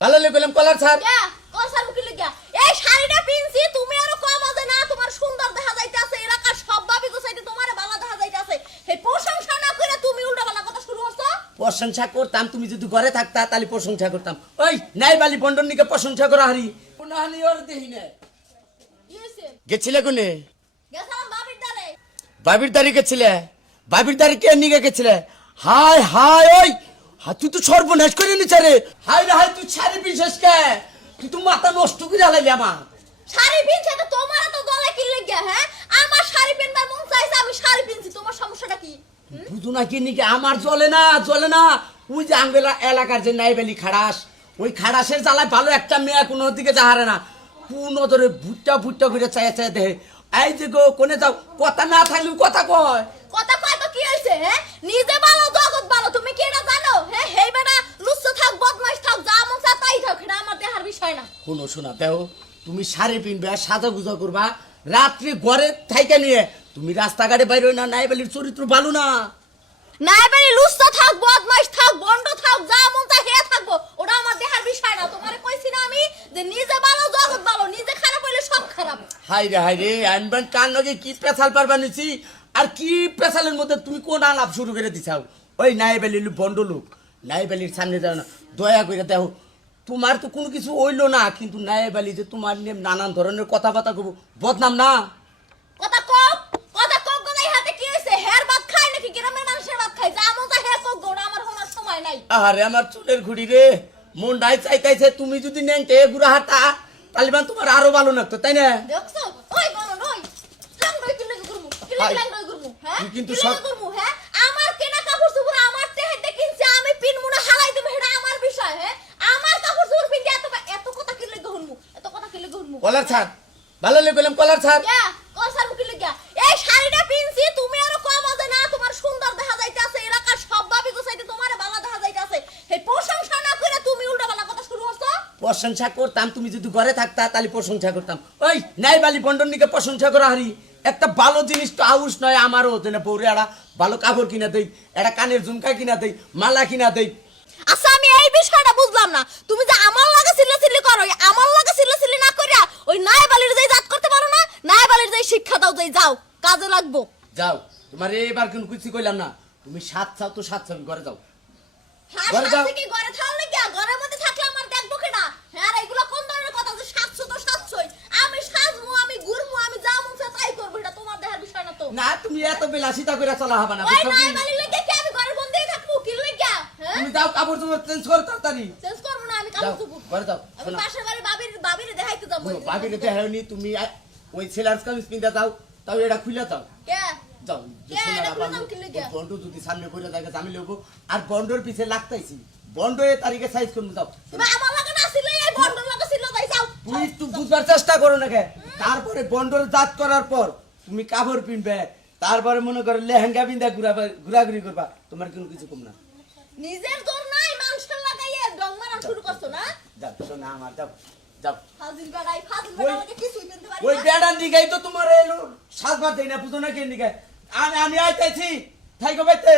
ভালো লেগেলাম কলার স্যার। কসার মুখে লাগিয়া এই শাড়িটা পিনছি তুমি আরো কম আছে না তোমার সুন্দর দেখা যাইতাছে এলাকার সব ভাবি গোসাইতে তোমারে ভালো দেখা যাইতাছে এই প্রশংসা না করে তুমি উল্টাপাল্টা কথা শুরু করছো। প্রশংসা করতাম, তুমি যদি ঘরে থাকতা তাহলে প্রশংসা করতাম। ওই নাই বালি বন্ডন নিকে প্রশংসা করা হারি কোনহানি ওর দেহি না। কি হইছে? গেছিলে কোনে? গেছালাম বাবির দারে। বাবির দাঁড়ি গেছিলে? বাবির দাঁড়ি কে নিয়ে গেছিলে? হায় হায় ওই তুই তো সর্বনাশ করে নিছে রে। হায় রে হায়, তুই শাড়ি বিশেষ কে? তুই তো মাথা নষ্ট করে আলাইলি আমার। শাড়ি পিনছে তো তোমার তো গলায় কি লাগিয়া হ্যাঁ? আমার শাড়ি পিনবার মন চাইছে আমি শাড়ি পিনছি তোমার সমস্যাটা কি? বুঝু না কি নিকে আমার জ্বলে না জ্বলে না। ওই যে আঙ্গেলা এলাকার যে নাইবেলি খাড়াস, ওই খাড়াসের জ্বালায় ভালো একটা মেয়ে কোনো দিকে যাহারে না। কোন ধরে ভুট্টা ভুট্টা করে চায়া চায়া দেহে। এই যে গো কোনে যাও, কথা না থাকলেও কথা কয়। কথা কয় তো কি হইছে হ্যাঁ? নিজে ভালো জগৎ ভালো তুমি কি এটা জানো হ্যাঁ? হেই বেটা লুচ্চা থাক বদমাইশ থাক যা মন চায় তাই থাক এটা আমার দেহার বিষয় না। শোনো শোনা দেও, তুমি শাড়ি পিনবে সাজা গুজা করবা, রাত্রি ঘরে থাইকে নিয়ে তুমি রাস্তাঘাটে বাইরে না। নাইবেলির চরিত্র ভালো না। নাইবারি লুচ্চা থাক বদমাইশ থাক বন্ড থাক যা মন চায় হে থাকবো ওটা আমার দেহার বিষয় না। তোমারে কইছি না আমি যে নিজে ভালো জগৎ ভালো, নিজে খারাপ হইলে সব খারাপ। হাই রে আনবান কান লগে কি পেছাল পারবা নিছি আর কি পেছালের মধ্যে তুমি কোন আলাপ শুরু করে দিছাও। ওই নাইবেলির বন্ড লোক, নাইবেলির সামনে যাও না, দয়া করে দেখো। তোমার তো কোনো কিছু হইলো না, কিন্তু নাইবেলি যে তোমার নিয়ে নানান ধরনের কথাবার্তা কব, বদনাম না। কথা কম গলাই হাতে কি হইছে হের ভাত খায় নাকি গ্রামের মানুষের ভাত খায় যা মন চায় হে কোক গোড়া আমার শোনার সময় নাই। আরে আমার চুলের ঘুড়ি রে, মন ডাই চাইতাইছে তুমি যদি নেনতে গুড়া হাতা তালিবান তোমার আরো ভালো লাগতো, তাই না? দেখছো ওই বলো নই লাংড়ই কি লাগি করমু কি লাগি লাংড়ই করমু হ্যাঁ তুই কিন্তু কি লাগি করমু হ্যাঁ? আমার কেনা কাপড় চোপড় আমার চেহারা কিনছে আমি পিনমু না হালাই দেব এটা আমার বিষয় হ্যাঁ? আমার কাপড় চোপড় পিনতে এত কথা কি লাগি হনমু এত কথা কি লাগি হনমু? কলার ছাড়, ভালো লেগেলাম কলার ছাড়। কসার মুখে লাগিয়া এই শাড়িটা পিনছি তুমি আরো কম আছে না তোমার সুন্দর দেখা যাইতাছে এলাকার সব ভাবি গোসাইতে তোমারে ভালো দেখা যাইতাছে এই প্রশংসা না করে তুমি উল্টাপাল্টা কথা শুরু করছো। প্রশংসা করতাম, তুমি যদি ঘরে থাকতা তাহলে প্রশংসা করতাম। ওই নাই বালি বন্ডন নিকে প্রশংসা করা হারি একটা ভালো জিনিস তো আউস নয় আমারও, যেন পৌরে একটা ভালো কাপড় কিনা দেই, একটা কানের ঝুমকা কিনা দেই, মালা কিনা দেই। আচ্ছা আমি এই বিষয়টা বুঝলাম না তুমি যে আমার লাগে সিল্লাসিল্লি করো আমার লাগে সিল্লাসিল্লি না করিয়া ওই নাইবালির যাই জাত করতে পারো না? নাইবালির যাই শিক্ষা দাও যাই যাও কাজে লাগবো। যাও, তোমার এবার কিন্তু কিছু কইলাম না, তুমি সাত চাও তো সাত চাও, ঘরে যাও। হ্যাঁ ঘরে যাও। সাথে কি ঘরে থাকলে লাগিয়া ঘরের মধ্যে থাকলে আমার দেখবো কেনা হ্যাঁ? এগুলো কোন ধরনের কথা যে 700 তো 700ই আমি সাজমু আমি ঘুরমু আমি যা মন চায় তাই করবো এটা তোমার দেহার বিষয় না তো। না তুমি এত বিলাসিতা করে চলা হবে না, ওই বুঝছো কি? নাইবালির লাগিয়া কি আমি ঘরের বন্ধেই থাকবো কি লাগিয়া হ্যাঁ? তুমি যাও কাপড় চোপড় চেঞ্জ করো তাড়াতাড়ি। চেঞ্জ করবো না আমি যাও, কাপড় চোপড় ঘরে যাও। আমি শোনো, পাশের বাড়ি বাবির দেখাইতে যাবো। ভাবিরে দেখাওনি তুমি, ওই সেলার্স কামিজ পিনতে যাও, তাও এটা খুলে যাও। কে যাও, যে কে সোনারা এটা খুলে বাবু, দাও কি লাগিয়া? ওই বন্ড যদি সামনে করে থাকে আমি লইব, আর বন্ডর পিছে লাগতাইছি, বন্ড এ তারিখে সাইজ করতে যাও। তুমি আমার লাগে না ছিল এই বন্ডর লাগে ছিল যাই যাও। তুমি একটু বুঝবার চেষ্টা করো না কে? তারপরে বন্ডল জাত করার পর তুমি কাপড় পিনবে, তারপরে মনে করো লেহেঙ্গা পিন্দা ঘুরাঘুরি করবা, তোমার কোনো কিছু কম না। নিজের দর নাই মানুষের লাগাইয়ে ডং মারা শুরু করছো না? যাও শোনা আমার, যাও যাও। ফাজিল বেড়া লাগে কিছুই কিনতে পারি ওই না। বেড়ার দিকেই তো তোমার এলো সাজবার দেই না, বুঝো না কে দিকে। আমি আইতাইছি থাইকো বাইতে।